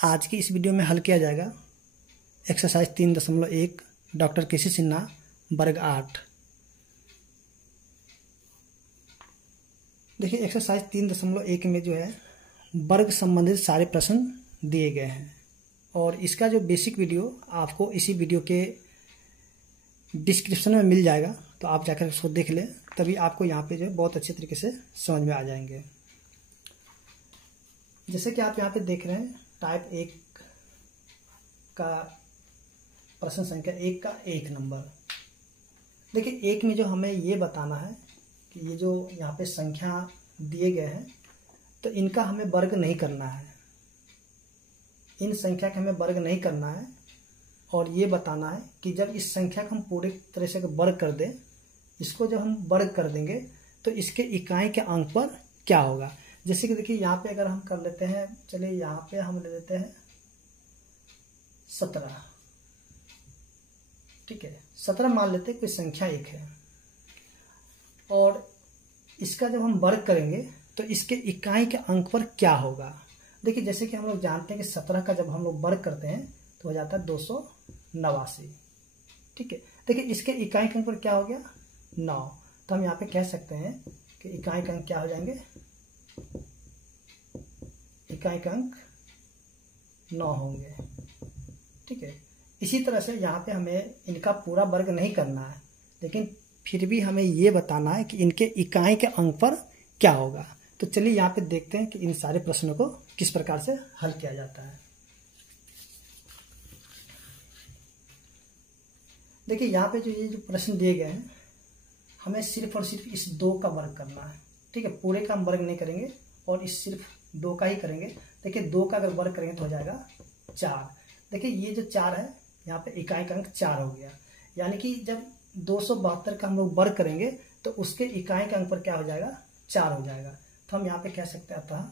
आज की इस वीडियो में हल किया जाएगा एक्सरसाइज 3.1 डॉक्टर केसी सिन्हा वर्ग 8। देखिए एक्सरसाइज 3.1 में जो है वर्ग संबंधित सारे प्रश्न दिए गए हैं और इसका जो बेसिक वीडियो आपको इसी वीडियो के डिस्क्रिप्शन में मिल जाएगा, तो आप जाकर उसको देख लें, तभी आपको यहाँ पे जो है बहुत अच्छे तरीके से समझ में आ जाएंगे। जैसे कि आप यहाँ पे देख रहे हैं टाइप 1 का प्रश्न संख्या 1 का 1 नंबर। देखिए 1 में जो हमें ये बताना है कि ये जो यहाँ पे संख्या दिए गए हैं तो इनका हमें वर्ग नहीं करना है, इन संख्या का हमें वर्ग नहीं करना है और ये बताना है कि जब इस संख्या को हम पूरी तरह से वर्ग कर दें, इसको जब हम वर्ग कर देंगे तो इसके इकाई के अंक पर क्या होगा। जैसे कि देखिए यहाँ पे अगर हम कर लेते हैं, चलिए यहाँ पे हम ले लेते हैं 17, ठीक है, 17 मान लेते हैं, कोई संख्या 1 है और इसका जब हम वर्ग करेंगे तो इसके इकाई के अंक पर क्या होगा। देखिए जैसे कि हम लोग जानते हैं कि 17 का जब हम लोग वर्ग करते हैं तो हो जाता है 289, ठीक है। देखिए इसके इकाई के अंक पर क्या हो गया 9, तो हम यहाँ पे कह सकते हैं कि इकाई के अंक क्या हो जाएंगे, इकाई के अंक 9 होंगे, ठीक है। इसी तरह से यहाँ पे हमें इनका पूरा वर्ग नहीं करना है, लेकिन फिर भी हमें ये बताना है कि इनके इकाई के अंक पर क्या होगा। तो चलिए यहाँ पे देखते हैं कि इन सारे प्रश्नों को किस प्रकार से हल किया जाता है। देखिए यहाँ पे जो ये जो प्रश्न दिए गए हैं, हमें सिर्फ और सिर्फ इस 2 का वर्ग करना है, ठीक है। पूरे का हम वर्ग नहीं करेंगे और इस सिर्फ 2 का ही करेंगे। देखिए 2 का अगर वर्ग करेंगे तो हो जाएगा 4। देखिए ये जो 4 है यहाँ पे इकाई का अंक 4 हो गया, यानी कि जब 272 का हम लोग वर्ग करेंगे तो उसके इकाई का अंक पर क्या हो जाएगा 4 हो जाएगा। तो हम यहाँ पे कह सकते हैं अतः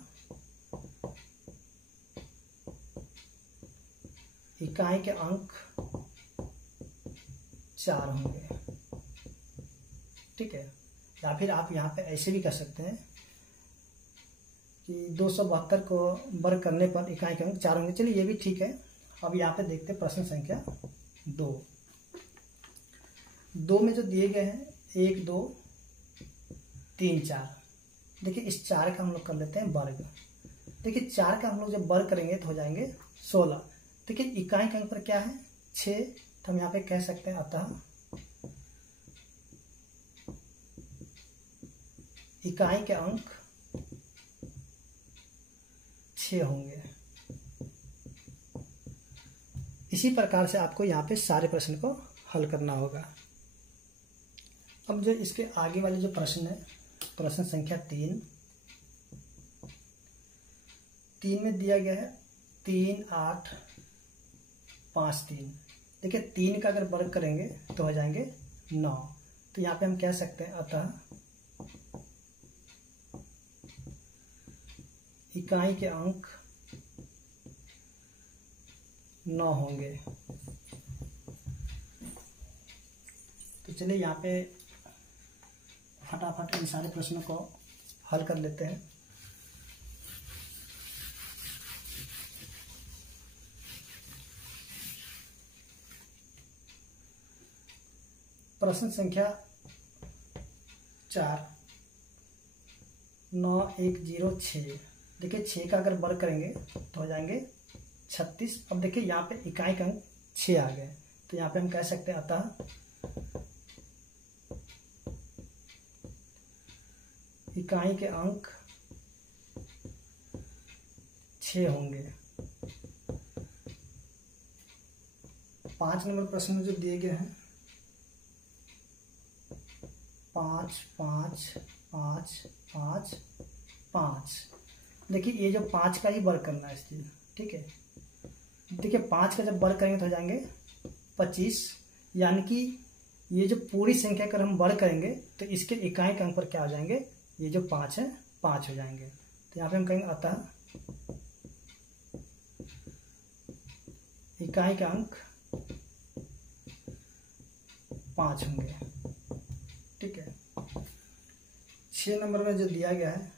इकाई के अंक 4 होंगे, ठीक है। या फिर आप यहाँ पे ऐसे भी कर सकते हैं कि 272 को वर्ग करने पर इकाई के अंक 4 होंगे। चलिए ये भी ठीक है। अब यहाँ पे देखते हैं प्रश्न संख्या 2 में जो दिए गए हैं 1 2 3 4। देखिए इस 4 का हम लोग कर लेते हैं वर्ग। देखिए 4 का हम लोग जब वर्ग करेंगे तो हो जाएंगे 16। देखिए इकाई के अंक पर क्या है 6, तो हम यहाँ पे कह सकते हैं अतः इकाई के अंक 6 होंगे। इसी प्रकार से आपको यहाँ पे सारे प्रश्न को हल करना होगा। अब जो इसके आगे वाले जो प्रश्न है, प्रश्न संख्या 3 में दिया गया है 3 8 5 3। देखिए 3 का अगर वर्ग करेंगे तो हो जाएंगे 9, तो यहाँ पे हम कह सकते हैं अतः इकाई के अंक 9 होंगे। तो चलिए यहाँ पे फटाफट इन सारे प्रश्नों को हल कर लेते हैं। प्रश्न संख्या 4 9 1 0 6। देखिए 6 का अगर वर्ग करेंगे तो हो जाएंगे 36। अब देखिए यहाँ पे इकाई का अंक 6 आ गए, तो यहाँ पे हम कह सकते हैं अतः इकाई के अंक 6 होंगे। 5 नंबर प्रश्न में जो दिए गए हैं 5 5 5 5 5। देखिए ये जो 5 का ही वर्ग करना है इसलिए, ठीक है। देखिए 5 का जब वर्ग करेंगे तो हो जाएंगे 25, यानी कि ये जो पूरी संख्या का हम वर्ग करेंगे तो इसके इकाई के अंक पर क्या हो जाएंगे, ये जो 5 है 5 हो जाएंगे। तो यहाँ पे हम कहेंगे अतः इकाई का अंक 5 होंगे, ठीक है। 6 नंबर में जो दिया गया है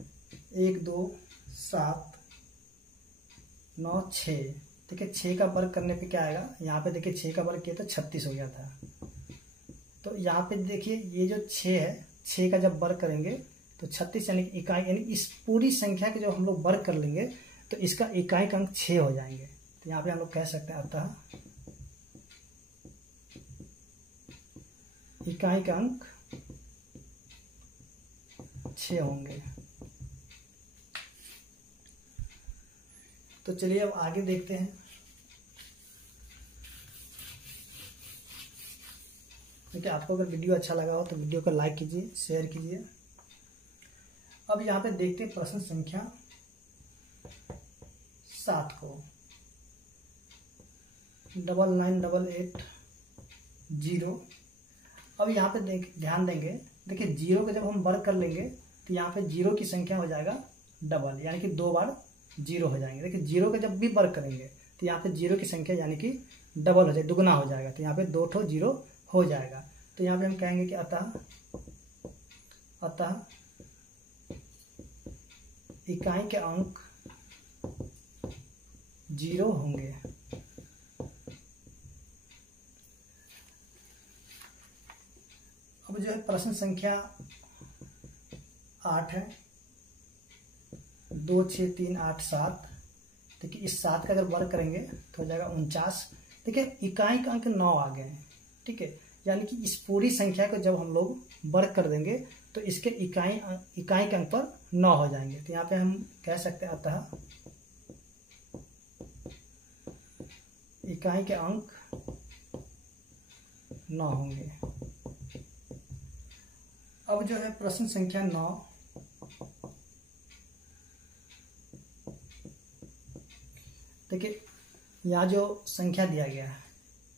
1 2 7 9 6। देखिए 6 का वर्ग करने पे क्या आएगा, यहाँ पे देखिए 6 का वर्ग किया तो 36 हो गया था। तो यहाँ पे देखिए ये जो 6 है, 6 का जब वर्ग करेंगे तो 36 यानी इकाई, यानी इस पूरी संख्या के जो हम लोग वर्ग कर लेंगे तो इसका इकाई का अंक 6 हो जाएंगे। तो यहाँ पे हम लोग कह सकते हैं अतः इकाई का अंक 6 होंगे। तो चलिए अब आगे देखते हैं। देखिए आपको अगर वीडियो अच्छा लगा हो तो वीडियो को लाइक कीजिए, शेयर कीजिए। अब यहाँ पे देखते हैं प्रश्न संख्या 7 को। 9988 अब यहाँ पे ध्यान देंगे, देखिए 0 का जब हम वर्ग कर लेंगे तो यहाँ पे 0 की संख्या हो जाएगा डबल, यानी कि 2 बार 0 हो जाएंगे। देखिए 0 का जब भी वर्ग करेंगे तो यहाँ पे 0 की संख्या यानी कि डबल हो जाएगी, दुगना हो जाएगा। तो यहाँ पे 2 ठो 0 हो जाएगा। तो यहाँ पे हम कहेंगे कि अतः इकाई के अंक 0 होंगे। अब जो है प्रश्न संख्या 8 है, 2 6 3 8 7। देखिए इस 7 का अगर वर्ग करेंगे तो हो जाएगा 49। देखिए इकाई का अंक 9 आ गए हैं, ठीक है, यानी कि इस पूरी संख्या को जब हम लोग वर्ग कर देंगे तो इसके इकाई के अंक पर 9 हो जाएंगे। तो यहाँ पे हम कह सकते हैं अतः इकाई के अंक 9 होंगे। अब जो है प्रश्न संख्या 9, देखिए यहाँ जो संख्या दिया गया है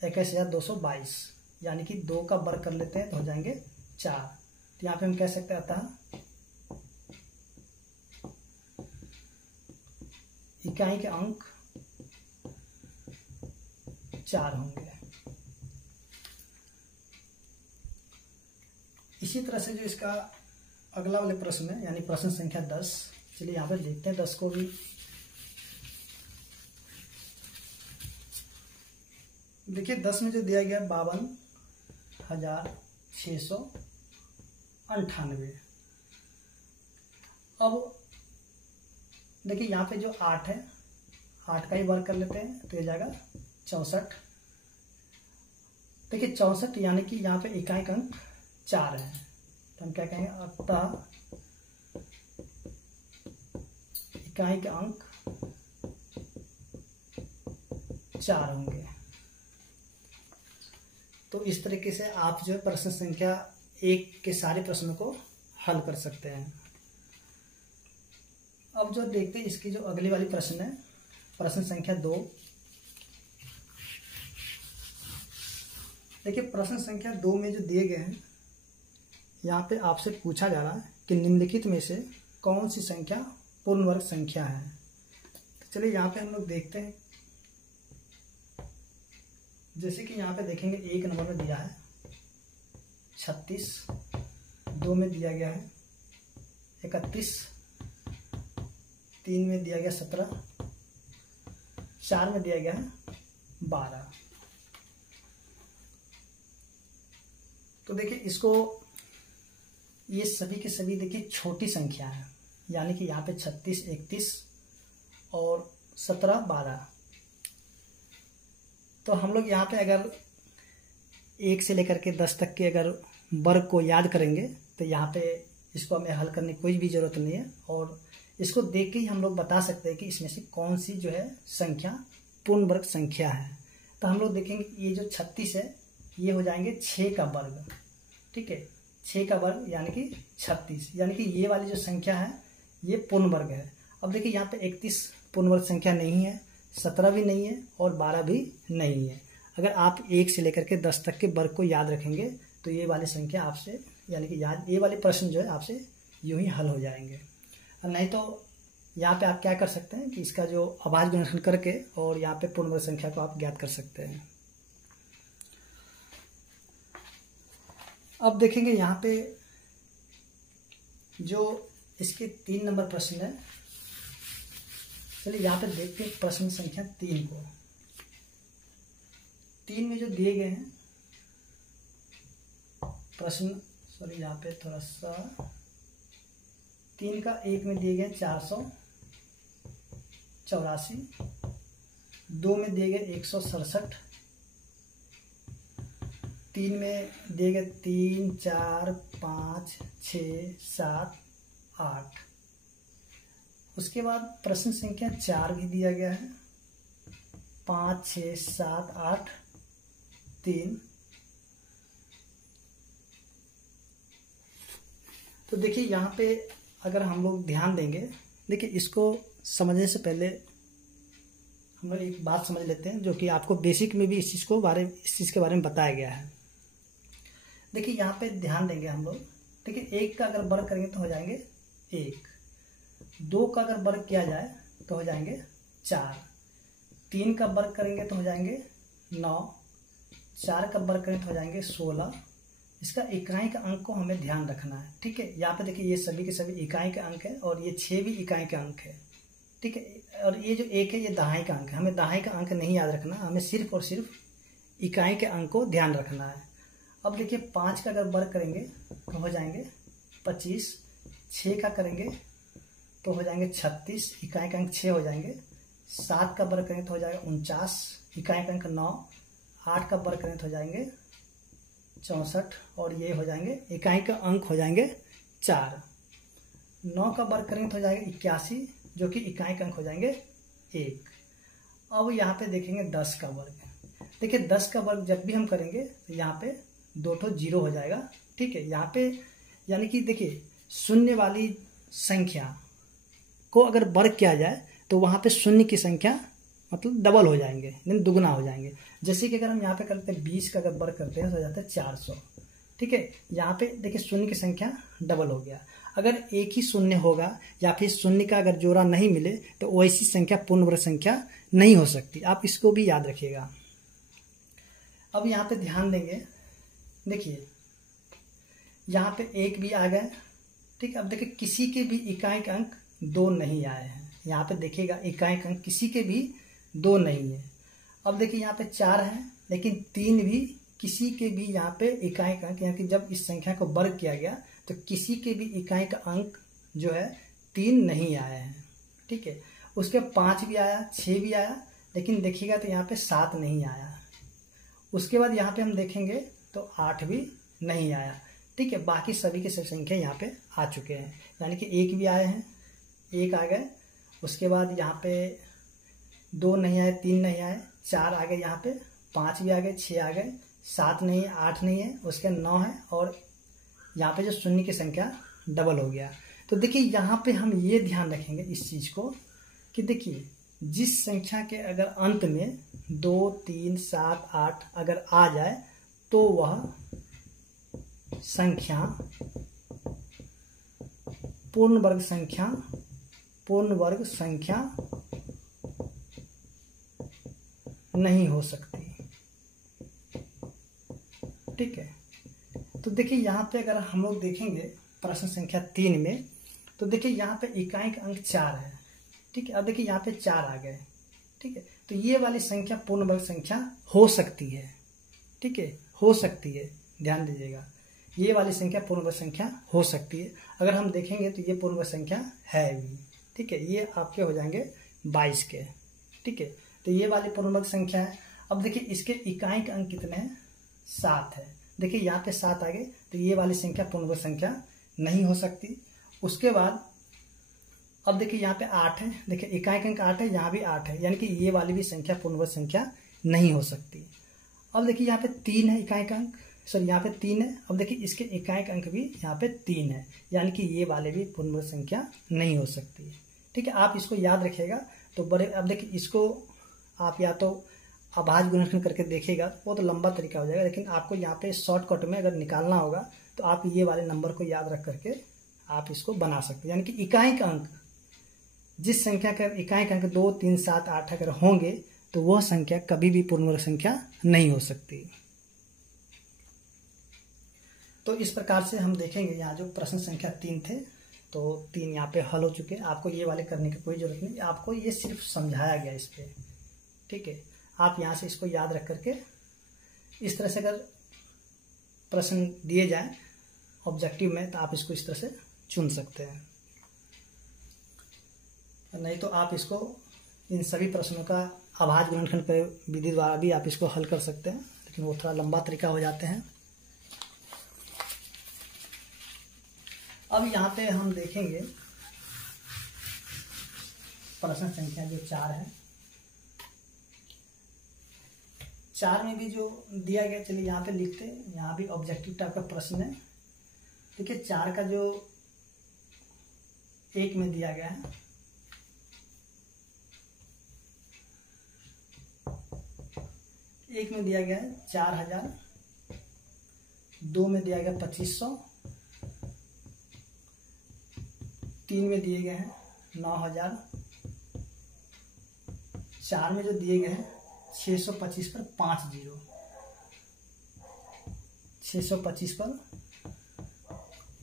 21,222, यानी कि 2 का वर्ग कर लेते हैं तो हो जाएंगे 4। तो यहाँ पे हम कह सकते हैं अतः इकाई के अंक 4 होंगे। इसी तरह से जो इसका अगला वाले प्रश्न है, यानी प्रश्न संख्या 10, चलिए यहाँ पे देखते हैं 10 को भी। देखिए 10 में जो दिया गया 52,698। अब देखिए यहाँ पे जो 8 है, 8 का ही वर्ग कर लेते हैं तो ये जाएगा 64। देखिए 64 यानी कि यहाँ पे इकाई का अंक 4 है। तो हम क्या कहेंगे अतः इकाई के अंक 4 होंगे। तो इस तरीके से आप जो है प्रश्न संख्या 1 के सारे प्रश्नों को हल कर सकते हैं। अब जो देखते हैं इसकी जो अगली वाली प्रश्न है, प्रश्न संख्या 2। देखिए प्रश्न संख्या 2 में जो दिए गए हैं, यहाँ पे आपसे पूछा जा रहा है कि निम्नलिखित में से कौन सी संख्या पूर्ण वर्ग संख्या है। तो चलिए यहाँ पे हम लोग देखते हैं। जैसे कि यहाँ पे देखेंगे 1 नंबर में दिया है 36, 2 में दिया गया है 31, 3 में दिया गया 17, 4 में दिया गया है 12। तो देखिए इसको, ये सभी के सभी देखिए छोटी संख्या है, यानी कि यहाँ पे 36, 31 और 17, 12। तो हम लोग यहाँ पे अगर 1 से लेकर के 10 तक के अगर वर्ग को याद करेंगे तो यहाँ पे इसको हमें हल करने की कोई भी जरूरत नहीं है, और इसको देख के ही हम लोग बता सकते हैं कि इसमें से कौन सी जो है संख्या पूर्ण वर्ग संख्या है। तो हम लोग देखेंगे ये जो 36 है ये हो जाएंगे 6 का वर्ग, ठीक है, 6 का वर्ग यानी कि 36, यानी कि ये वाली जो संख्या है ये पूर्ण वर्ग है। अब देखिए यहाँ पे 31 पूर्ण वर्ग संख्या नहीं है, 17 भी नहीं है और 12 भी नहीं है। अगर आप 1 से लेकर के 10 तक के वर्ग को याद रखेंगे तो ये वाली संख्या आपसे, यानी कि याद, ये वाले प्रश्न जो है आपसे यूं ही हल हो जाएंगे। और नहीं तो यहाँ पे आप क्या कर सकते हैं कि इसका जो आवाज गुणनखंड करके और यहाँ पे पूर्ण वर्ग संख्या को आप ज्ञात कर सकते हैं। अब देखेंगे यहाँ पे जो इसके 3 नंबर प्रश्न है, चलिए यहाँ पे देखते हैं प्रश्न संख्या 3 को। 3 में जो दिए गए हैं प्रश्न, सॉरी यहाँ पे थोड़ा सा 3 का 1 में दिए गए 484, 2 में दिए गए 167, 3 में दिए गए 3, 4, 5, 6, 7, 8। उसके बाद प्रश्न संख्या 4 भी दिया गया है, 5, 6, 7, 8, 3। तो देखिए यहाँ पे अगर हम लोग ध्यान देंगे, देखिए इसको समझने से पहले हम लोग एक बात समझ लेते हैं जो कि आपको बेसिक में भी इस चीज़ के बारे में बताया गया है। देखिए यहाँ पे ध्यान देंगे हम लोग, देखिए 1 का अगर वर्ग करेंगे तो हो जाएंगे 1, 2 का अगर वर्ग किया जाए तो हो जाएंगे 4, 3 का वर्ग करेंगे तो हो जाएंगे 9, 4 का वर्ग करेंगे तो हो जाएंगे 16। इसका इकाई का अंक को हमें ध्यान रखना है, ठीक है। यहाँ पे देखिए ये सभी के सभी इकाई का अंक है और ये 6 भी इकाई का अंक है, ठीक है। और ये जो 1 है ये दहाई का अंक है, हमें दहाई का अंक नहीं याद रखना, हमें सिर्फ और सिर्फ इकाई के अंक को ध्यान रखना है। अब देखिए 5 का अगर वर्ग करेंगे तो हो जाएंगे 25, 6 का करेंगे तो हो जाएंगे 36, इकाई का अंक 6 हो जाएंगे। 7 का वर्ग करेंगे तो हो जाएगा 49, इकाई का अंक 9। 8 का वर्ग करेंगे तो हो जाएंगे 64 और ये हो जाएंगे इकाई का अंक हो जाएंगे 4। 9 का वर्ग करेंगे तो हो जाएगा 81, जो कि इकाई का अंक हो जाएंगे 1। अब यहाँ पे देखेंगे 10 का वर्ग, देखिए 10 का वर्ग जब भी हम करेंगे तो यहाँ पे 2 ठो 0 हो जाएगा, ठीक है। यहाँ पे यानी कि देखिए शून्य वाली संख्या को अगर वर्ग किया जाए तो वहाँ पे शून्य की संख्या मतलब डबल हो जाएंगे, यानी दुगना हो जाएंगे। जैसे कि अगर हम यहाँ पे करते हैं 20 का अगर वर्ग करते हैं तो हो जाता है 400, ठीक है। यहाँ पे देखिए शून्य की संख्या डबल हो गया। अगर एक ही शून्य होगा या फिर शून्य का अगर जोड़ा नहीं मिले तो वैसी संख्या पूर्ण वर्ग संख्या नहीं हो सकती, आप इसको भी याद रखिएगा। अब यहाँ पे ध्यान देंगे, देखिए यहाँ पे 1 भी आ गए, ठीक है। अब देखिए किसी के भी इकाई का अंक 2 नहीं आए हैं, यहाँ पे देखिएगा इकाई का अंक किसी के भी 2 नहीं है। अब देखिए यहाँ पे 4 है लेकिन 3 भी किसी के भी यहाँ पे इकाई का अंक, यानी कि जब इस संख्या को वर्ग किया गया तो किसी के भी इकाई का अंक जो है 3 नहीं आए हैं, ठीक है। उसके 5 भी आया, 6 भी आया, लेकिन देखिएगा तो यहाँ पे 7 नहीं आया। उसके बाद यहाँ पे हम देखेंगे तो 8 भी नहीं आया, ठीक है। बाकी सभी के सब संख्या यहाँ पे आ चुके हैं, यानी कि 1 भी आए हैं, 1 आ गए। उसके बाद यहाँ पे 2 नहीं आए, 3 नहीं आए, 4 आ गए, यहाँ पे 5 भी आ गए, 6 आ गए, 7 नहीं है, 8 नहीं है, उसके 9 है और यहाँ पे जो शून्य की संख्या डबल हो गया। तो देखिए यहाँ पे हम ये ध्यान रखेंगे इस चीज को कि देखिए जिस संख्या के अगर अंत में 2, 3, 7, 8 अगर आ जाए तो वह संख्या पूर्ण वर्ग संख्या नहीं हो सकती, ठीक है। तो देखिए यहाँ पे अगर हम लोग देखेंगे प्रश्न संख्या 3 में, तो देखिए यहाँ पे इकाई का अंक 4 है, ठीक है। अब देखिए यहाँ पे 4 आ गए, ठीक है। तो ये वाली संख्या पूर्ण वर्ग संख्या हो सकती है, ठीक है, हो सकती है, ध्यान दीजिएगा। ये वाली संख्या पूर्ण वर्ग संख्या हो सकती है। अगर हम देखेंगे तो ये पूर्ण वर्ग संख्या है भी, ठीक है। ये आपके हो जाएंगे 22 के, ठीक है। तो ये वाली पूर्ण वर्ग संख्या है। अब देखिए इसके इकाई का अंक कितने हैं, 7 है। देखिए यहाँ पे 7 आ गए, तो ये वाली संख्या पूर्ण वर्ग संख्या नहीं हो सकती। उसके बाद अब देखिए यहाँ पे 8 है, देखिए इकाई का अंक 8 है, यहाँ भी 8 है, यानी कि ये वाली भी संख्या पूर्ण वर्ग संख्या नहीं हो सकती। अब देखिए यहाँ पे 3 है इकाई का अंक, सॉरी यहाँ पे 3 है। अब देखिए इसके इकाई का अंक भी यहाँ पे 3 है, यानी कि ये वाले भी पूर्ण वर्ग संख्या नहीं हो सकती, ठीक है। आप इसको याद रखिएगा तो बड़े। अब देखिए इसको आप या तो अभाज्य गुणनखंड करके देखिएगा, वो तो लंबा तरीका हो जाएगा, लेकिन आपको यहाँ पे शॉर्टकट में अगर निकालना होगा तो आप ये वाले नंबर को याद रख करके आप इसको बना सकते हैं। यानी कि इकाई का अंक, जिस संख्या का इकाई का अंक 2, 3, 7, 8 अगर होंगे तो वह संख्या कभी भी पूर्ण वर्ग संख्या नहीं हो सकती। तो इस प्रकार से हम देखेंगे यहाँ जो प्रश्न संख्या 3 थे तो 3 यहाँ पे हल हो चुके हैं। आपको ये वाले करने की कोई ज़रूरत नहीं, आपको ये सिर्फ समझाया गया इस पर, ठीक है। आप यहाँ से इसको याद रख करके इस तरह से अगर प्रश्न दिए जाए ऑब्जेक्टिव में तो आप इसको इस तरह से चुन सकते हैं, नहीं तो आप इसको इन सभी प्रश्नों का अभाज्य गुणनखंड विधि द्वारा भी आप इसको हल कर सकते हैं, लेकिन वो थोड़ा लंबा तरीका हो जाते हैं। अब यहाँ पे हम देखेंगे प्रश्न संख्या जो 4 है। 4 में भी जो दिया गया, चलिए यहाँ पे लिखते हैं। यहाँ भी ऑब्जेक्टिव टाइप का प्रश्न है। देखिए 4 का जो 1 में दिया गया है, एक में दिया गया है 4000, 2 में दिया गया 2500, 3 में दिए गए हैं 9000, 4 में जो दिए गए हैं 625 पर 5 जीरो, 625 पर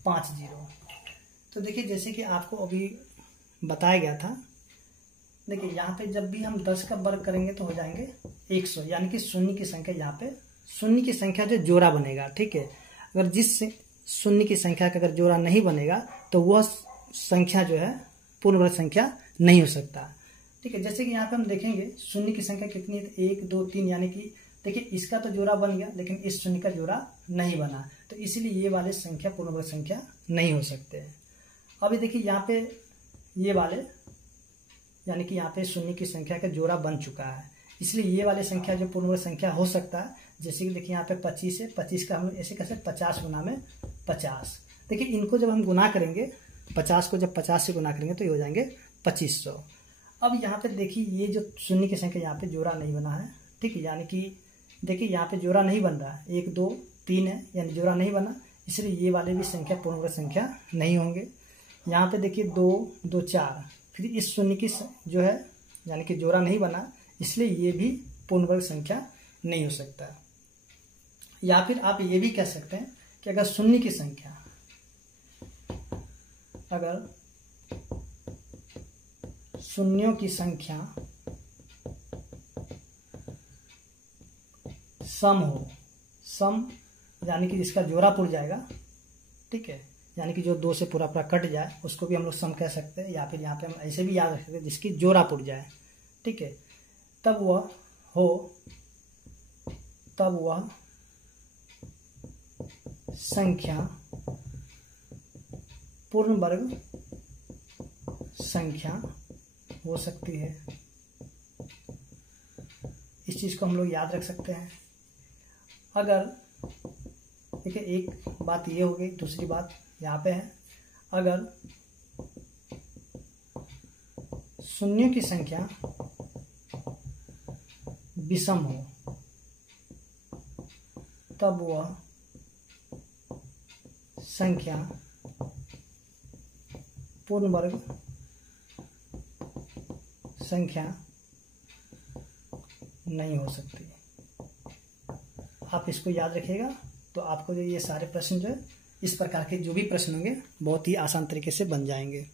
5 जीरो। तो देखिए जैसे कि आपको अभी बताया गया था, देखिए यहाँ पे जब भी हम 10 का वर्ग करेंगे तो हो जाएंगे 100, यानी कि शून्य की संख्या, यहाँ पे शून्य की संख्या जो जोड़ा बनेगा, ठीक है। अगर जिस शून्य की संख्या का अगर जोड़ा नहीं बनेगा तो वह संख्या जो है पूर्ण वर्ग संख्या नहीं हो सकता, ठीक है। जैसे कि यहाँ पे हम देखेंगे शून्य की संख्या कितनी है, 1 2 3, यानी कि देखिए इसका तो जोड़ा बन गया लेकिन इस शून्य का जोड़ा नहीं बना, तो इसलिए ये वाले संख्या पूर्ण वर्ग संख्या नहीं हो सकते हैं। अभी देखिए यहाँ पे ये वाले, यानी कि यहाँ पे शून्य की संख्या का जोड़ा बन चुका है, इसलिए ये वाले संख्या जो पूर्ण वर्ग संख्या हो सकता है। जैसे कि देखिए यहाँ पे 25 है, 25 का हम लोग ऐसे कैसे 50 गुना में 50। देखिए इनको जब हम गुना करेंगे, 50 को जब 50 से गुना करेंगे तो ये हो जाएंगे 2500। अब यहाँ पे देखिए ये जो शून्य की संख्या यहाँ पे जोड़ा नहीं बना है, ठीक है, यानी कि देखिए यहाँ पे जोड़ा नहीं बन रहा है, 1 2 3 है, यानी जोड़ा नहीं बना, इसलिए ये वाले भी संख्या पूर्ण वर्ग संख्या नहीं होंगे। यहाँ पे देखिए 2 2 4, फिर इस शून्य की जो है यानी कि जोड़ा नहीं बना, इसलिए ये भी पूर्ण वर्ग संख्या नहीं हो सकता। या फिर आप ये भी कह सकते हैं कि अगर शून्य की संख्या, अगर शून्यों की संख्या सम हो, सम यानी कि जिसका जोड़ा पुर जाएगा, ठीक है, यानी कि जो 2 से पूरा पूरा कट जाए उसको भी हम लोग सम कह सकते हैं, या फिर यहाँ पे हम ऐसे भी याद रख सकते हैं जिसकी जोड़ा पुर जाए, ठीक है, तब वह संख्या पूर्ण वर्ग संख्या हो सकती है। इस चीज को हम लोग याद रख सकते हैं। अगर देखिए एक बात ये हो गई, दूसरी बात यहाँ पे है, अगर शून्यों की संख्या विषम हो तब वह संख्या पूर्ण वर्ग संख्या नहीं हो सकती। आप इसको याद रखिएगा, तो आपको जो ये सारे प्रश्न जो है इस प्रकार के जो भी प्रश्न होंगे बहुत ही आसान तरीके से बन जाएंगे।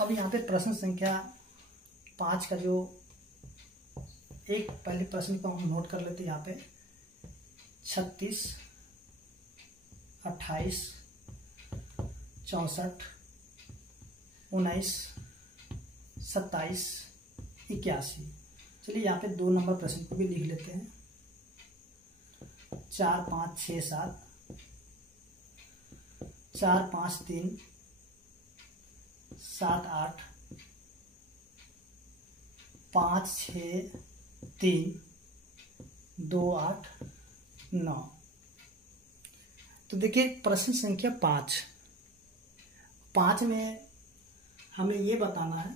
अब यहाँ पे प्रश्न संख्या 5 का जो एक पहले प्रश्न को हम नोट कर लेते हैं। यहाँ पे 36 28 64 19 27 81। चलिए यहाँ पे 2 नंबर प्रश्न को भी लिख लेते हैं। 4 5 6 7 4 5 3 7 8 5 6 3 2 8 9। तो देखिए प्रश्न संख्या 5 में हमें ये बताना है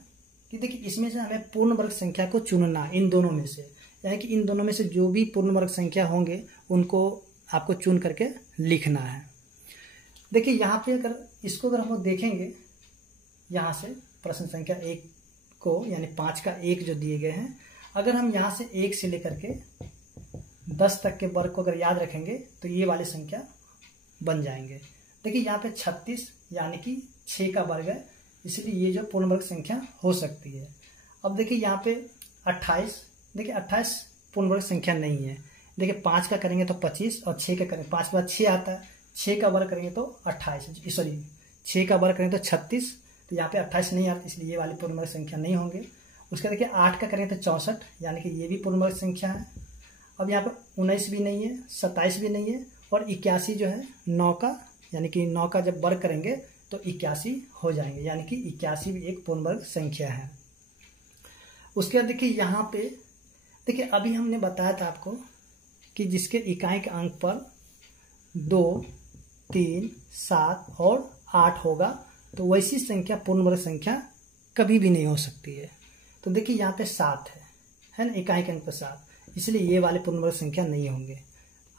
कि देखिए इसमें से हमें पूर्ण वर्ग संख्या को चुनना, इन दोनों में से, यानी कि इन दोनों में से जो भी पूर्ण वर्ग संख्या होंगे उनको आपको चुन करके लिखना है। देखिए यहाँ पे अगर इसको अगर हम लोग देखेंगे, यहाँ से प्रश्न संख्या 1 को यानी 5 का 1 जो दिए गए हैं, अगर हम यहाँ से 1 से लेकर के 10 तक के वर्ग को अगर याद रखेंगे तो ये वाली संख्या बन जाएंगे। देखिए यहाँ पे 36 यानी कि 6 का वर्ग है, इसलिए ये जो पूर्ण वर्ग संख्या हो सकती है। अब देखिए यहाँ पे 28, देखिए 28 पूर्ण वर्ग संख्या नहीं है। देखिए 5 का करेंगे तो 25 और 6 का करेंगे 5 के बाद 6 आता है, 6 का वर्ग करेंगे तो 28, सॉरी 6 का वर्ग करेंगे तो 36, तो यहाँ पे 28 नहीं आता, इसलिए ये वाली पूर्ण वर्ग संख्या नहीं होंगे। उसके देखिए 8 का करेंगे तो 64, यानी कि ये भी पूर्ण वर्ग संख्या है। अब यहाँ पर 19 भी नहीं है, 27 भी नहीं है, और 81 जो है 9 का, यानी कि 9 का जब वर्ग करेंगे तो 81 हो जाएंगे, यानी कि 81 भी एक पूर्ण वर्ग संख्या है। उसके बाद देखिए यहाँ पे देखिए अभी हमने बताया था आपको कि जिसके इकाई के अंक पर 2, 3, 7 और 8 होगा तो वैसी संख्या पूर्ण वर्ग संख्या कभी भी नहीं हो सकती है। तो देखिए यहाँ पे 7 है ना, इकाई के अंक पर 7, इसलिए ये वाले पूर्ण वर्ग संख्या नहीं होंगे।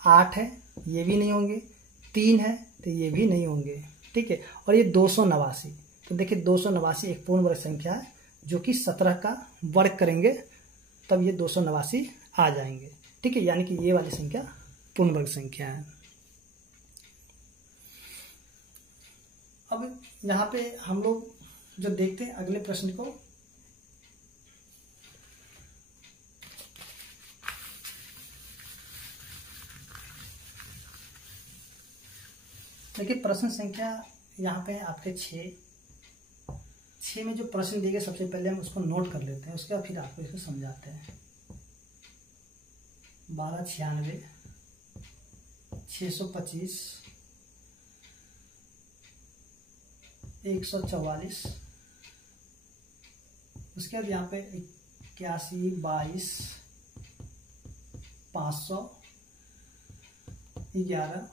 8 है, ये भी नहीं होंगे। 3 है तो ये भी नहीं होंगे, ठीक है। और ये 289, तो देखिए 289 एक पूर्ण वर्ग संख्या है, जो कि 17 का वर्ग करेंगे तब ये 289 आ जाएंगे, ठीक है, यानी कि ये वाली संख्या पूर्ण वर्ग संख्या है। अब यहाँ पे हम लोग जो देखते हैं अगले प्रश्न को, देखिए प्रश्न संख्या यहाँ पे है आपके 6 में जो प्रश्न दिए गए सबसे पहले हम उसको नोट कर लेते हैं, उसके बाद फिर आपको इसको समझाते हैं। 1296, 625, 144, उसके बाद यहाँ पे 81, 22, 500, 11,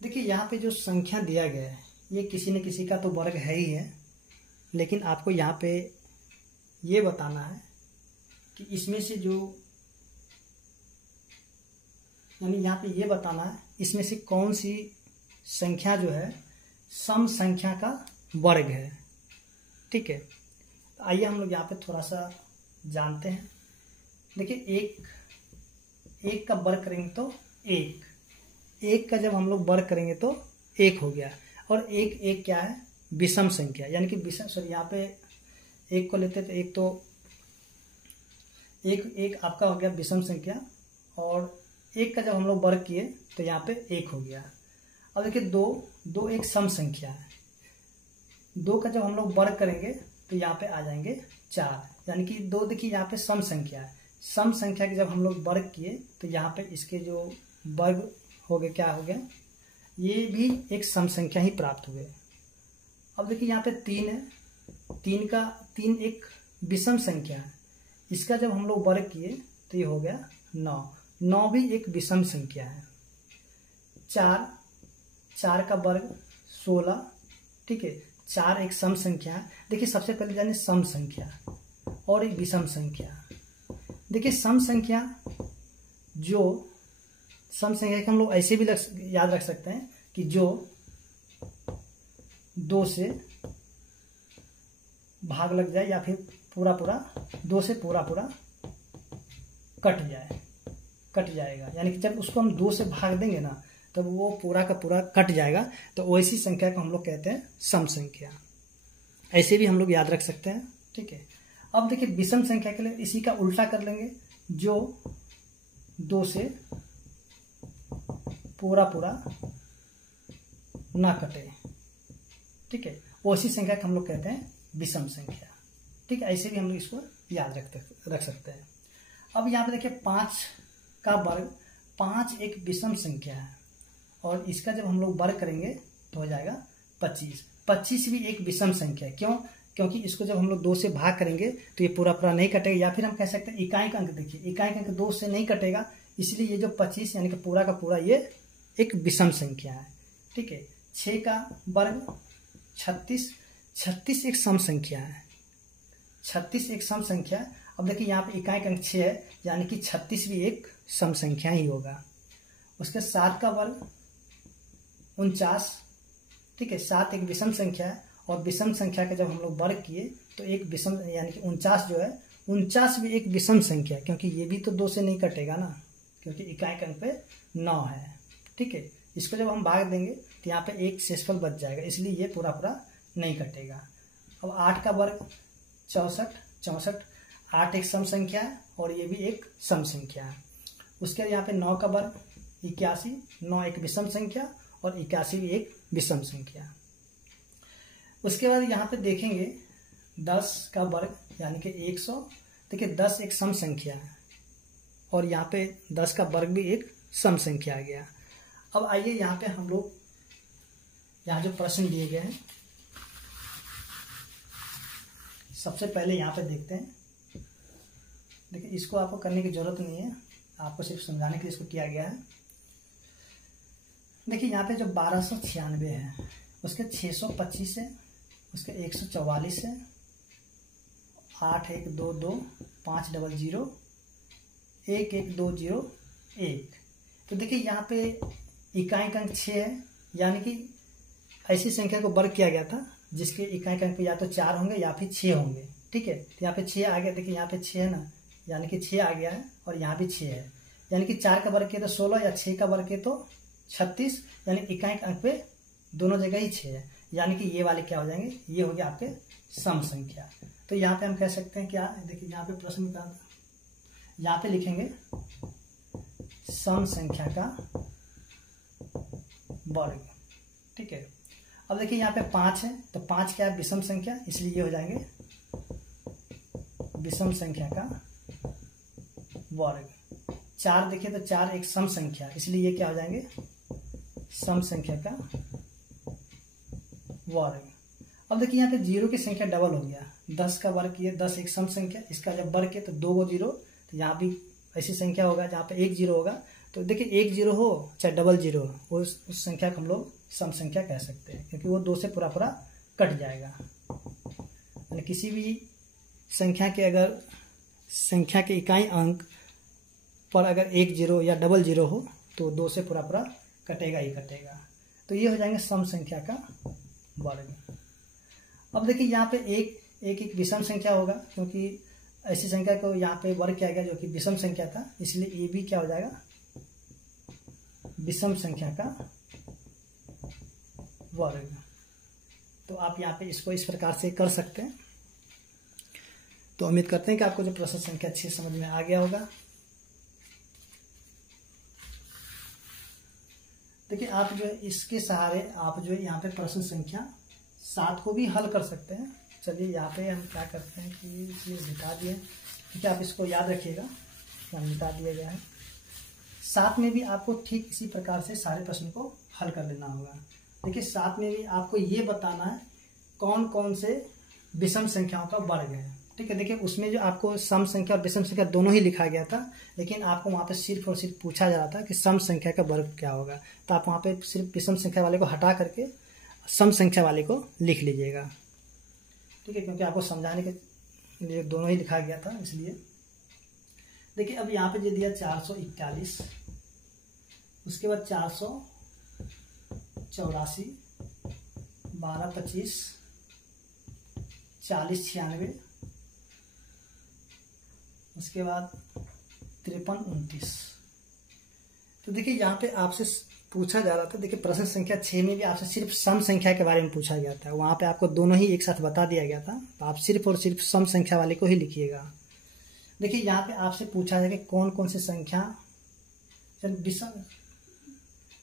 देखिए यहाँ पे जो संख्या दिया गया है ये किसी न किसी का तो वर्ग है ही है, लेकिन आपको यहाँ पे ये बताना है कि इसमें से जो, यानी यहाँ पे ये बताना है इसमें से कौन सी संख्या जो है सम संख्या का वर्ग है, ठीक है। आइए हम लोग यहाँ पे थोड़ा सा जानते हैं। देखिए एक का वर्ग करेंगे तो एक का जब हम लोग वर्ग करेंगे तो 1 हो गया, और एक क्या है, विषम संख्या, यानी कि विषम, सॉरी यहाँ पे 1 को लेते तो एक आपका हो गया विषम संख्या, और 1 का जब हम लोग वर्ग किए तो यहाँ पे 1 हो गया। अब देखिए दो एक सम संख्या है, 2 का जब हम लोग वर्ग करेंगे तो यहाँ पे आ जाएंगे 4, यानी कि 2 देखिए यहाँ पे सम संख्या है। सम संख्या के जब हम लोग वर्ग किए तो यहाँ पे इसके जो वर्ग हो गए, क्या हो गया, ये भी एक सम संख्या ही प्राप्त हुए। अब देखिए यहाँ पे 3 है, 3 एक विषम संख्या है, इसका जब हम लोग वर्ग किए तो ये हो गया 9 भी एक विषम संख्या है। 4 का वर्ग 16, ठीक है, 4 एक सम संख्या है। देखिए सबसे पहले जाने सम संख्या और एक विषम संख्या। देखिए सम संख्या, जो सम संख्या के हम लोग ऐसे भी याद रख सकते हैं कि जो 2 से भाग लग जाए, या फिर पूरा 2 से पूरा कट जाएगा, यानी कि जब उसको हम 2 से भाग देंगे ना तब वो पूरा का पूरा कट जाएगा, तो वैसी संख्या को हम लोग कहते हैं सम संख्या। ऐसे भी हम लोग याद रख सकते हैं, ठीक है। अब देखिए विषम संख्या के लिए इसी का उल्टा कर लेंगे, जो 2 से पूरा ना कटे, ठीक है, वैसी संख्या को हम लोग कहते हैं विषम संख्या, ठीक है। ऐसे भी हम लोग इसको याद रख सकते हैं। अब यहाँ पे देखिए 5 का वर्ग, 5 एक विषम संख्या है, और इसका जब हम लोग वर्ग करेंगे तो हो जाएगा 25। 25 भी एक विषम संख्या है, क्यों, क्योंकि इसको जब हम लोग 2 से भाग करेंगे तो ये पूरा नहीं कटेगा, या फिर हम कह सकते हैं इकाई का अंक, देखिए इकाई का अंक 2 से नहीं कटेगा, इसलिए ये जो 25 यानी कि पूरा का पूरा ये एक विषम संख्या है, ठीक है। 6 का वर्ग 36 एक सम संख्या है, 36 एक सम संख्या है। अब देखिए यहाँ पे इकाई का अंक 6 है, यानी कि 36 भी एक सम संख्या ही होगा। उसके 7 का वर्ग 49, ठीक है, 7 एक विषम संख्या है, और विषम संख्या का जब हम लोग वर्ग किए तो एक विषम यानी कि 49 जो है 49 भी एक विषम संख्या, क्योंकि ये भी तो 2 से नहीं कटेगा ना, क्योंकि इकाई अंक पे 9 है। ठीक है, इसको जब हम भाग देंगे तो यहाँ पे एक शेषफल बच जाएगा, इसलिए ये पूरा पूरा नहीं कटेगा। अब 8 का वर्ग 64, 8 एक सम संख्या है और ये भी एक सम संख्या है। उसके बाद यहाँ पे 9 का वर्ग 81, 9 एक विषम संख्या और 81 भी एक विषम संख्या। उसके बाद यहाँ पे देखेंगे 10 का वर्ग यानी कि 100। देखिए 10 एक सम संख्या है और यहाँ पे 10 का वर्ग भी एक सम संख्या आ गया। अब आइए यहाँ पे हम लोग यहाँ जो प्रश्न दिए गए हैं सबसे पहले यहाँ पे देखते हैं। देखिए इसको आपको करने की जरूरत नहीं है, आपको सिर्फ समझाने के लिए इसको किया गया है। देखिए यहाँ पे जो 1296 है उसके 625 है, उसके 144 है, 8122 500 11201। तो देखिए यहाँ पे इकाई अंक 6 है, यानी कि ऐसी संख्या को वर्ग किया गया था जिसके इकाई अंक पे या तो 4 होंगे या फिर 6 होंगे। ठीक है, तो यहाँ पे 6 आ गया। देखिए यहाँ पे 6 है ना, यानी कि 6 आ गया है और यहाँ भी 6 है, यानी कि 4 का वर्ग किया तो 16 या 6 का वर्ग किया तो 36, यानी इकाई अंक पे दोनों जगह ही 6 है, यानी कि ये वाले क्या हो जाएंगे, ये हो गया आपके सम संख्या। तो यहाँ पे हम कह सकते हैं क्या, देखिए यहाँ पे प्रश्न क्या था, यहाँ पे लिखेंगे सम संख्या का वर्ग। ठीक है, अब देखिए यहाँ पे 5 है तो 5 क्या है, विषम संख्या, इसलिए ये हो जाएंगे विषम संख्या का वर्ग। 4 देखिए तो 4 एक सम संख्या, इसलिए ये क्या हो जाएंगे, सम संख्या का वर्ग। अब देखिए यहाँ पे 0 की संख्या डबल हो गया, 10 का वर्ग किया, 10 एक सम संख्या, इसका जब वर्ग किया तो 2 गो 0, तो यहाँ भी ऐसी संख्या होगा जहाँ पे 1 0 होगा। तो देखिए 1 0 हो चाहे डबल 0 हो, उस संख्या को हम लोग सम संख्या कह सकते हैं, क्योंकि वो 2 से पूरा पूरा कट जाएगा। यानी किसी भी संख्या के अगर संख्या के इकाई अंक पर अगर 1 0 या डबल 0 हो तो 2 से पूरा पूरा कटेगा ही कटेगा। तो ये हो जाएंगे सम संख्या का वर्ग। अब देखिए यहाँ पे एक विषम संख्या होगा, क्योंकि ऐसी संख्या को यहाँ पे वर्ग किया गया जो कि विषम संख्या था, इसलिए ये भी क्या हो जाएगा, विषम संख्या का वर्ग। तो आप यहाँ पे इसको इस प्रकार से कर सकते हैं। तो उम्मीद करते हैं कि आपको जो प्रश्न संख्या 6 समझ में आ गया होगा। देखिए आप जो है इसके सहारे आप जो है यहाँ पे प्रश्न संख्या 7 को भी हल कर सकते हैं। चलिए यहाँ पे हम क्या करते हैं कि ये मिटा दिए, ठीक है, आप इसको याद रखिएगा, यहाँ मिटा दिया गया है। 7 में भी आपको ठीक इसी प्रकार से सारे प्रश्न को हल कर लेना होगा। देखिए 7 में भी आपको ये बताना है कौन कौन से विषम संख्याओं का वर्ग है। ठीक है, देखिए उसमें जो आपको सम संख्या और विषम संख्या दोनों ही लिखा गया था, लेकिन आपको वहाँ पे सिर्फ और सिर्फ पूछा जा रहा था कि सम संख्या का वर्ग क्या होगा। तो आप वहाँ पे सिर्फ विषम संख्या वाले को हटा करके सम संख्या वाले को लिख लीजिएगा। ठीक है, क्योंकि आपको समझाने के लिए दोनों ही लिखा गया था, इसलिए। देखिए अब यहाँ पे जो दिया 441, उसके बाद 484, 1225, 4096, उसके बाद 5329। तो देखिए यहाँ पे आपसे पूछा जा रहा था, देखिए प्रश्न संख्या 6 में भी आपसे सिर्फ सम संख्या के बारे में पूछा गया था, वहाँ पे आपको दोनों ही एक साथ बता दिया गया था, तो आप सिर्फ और सिर्फ सम संख्या वाले को ही लिखिएगा। देखिए यहाँ पे आपसे पूछा जाए कि कौन कौन सी संख्या विषम,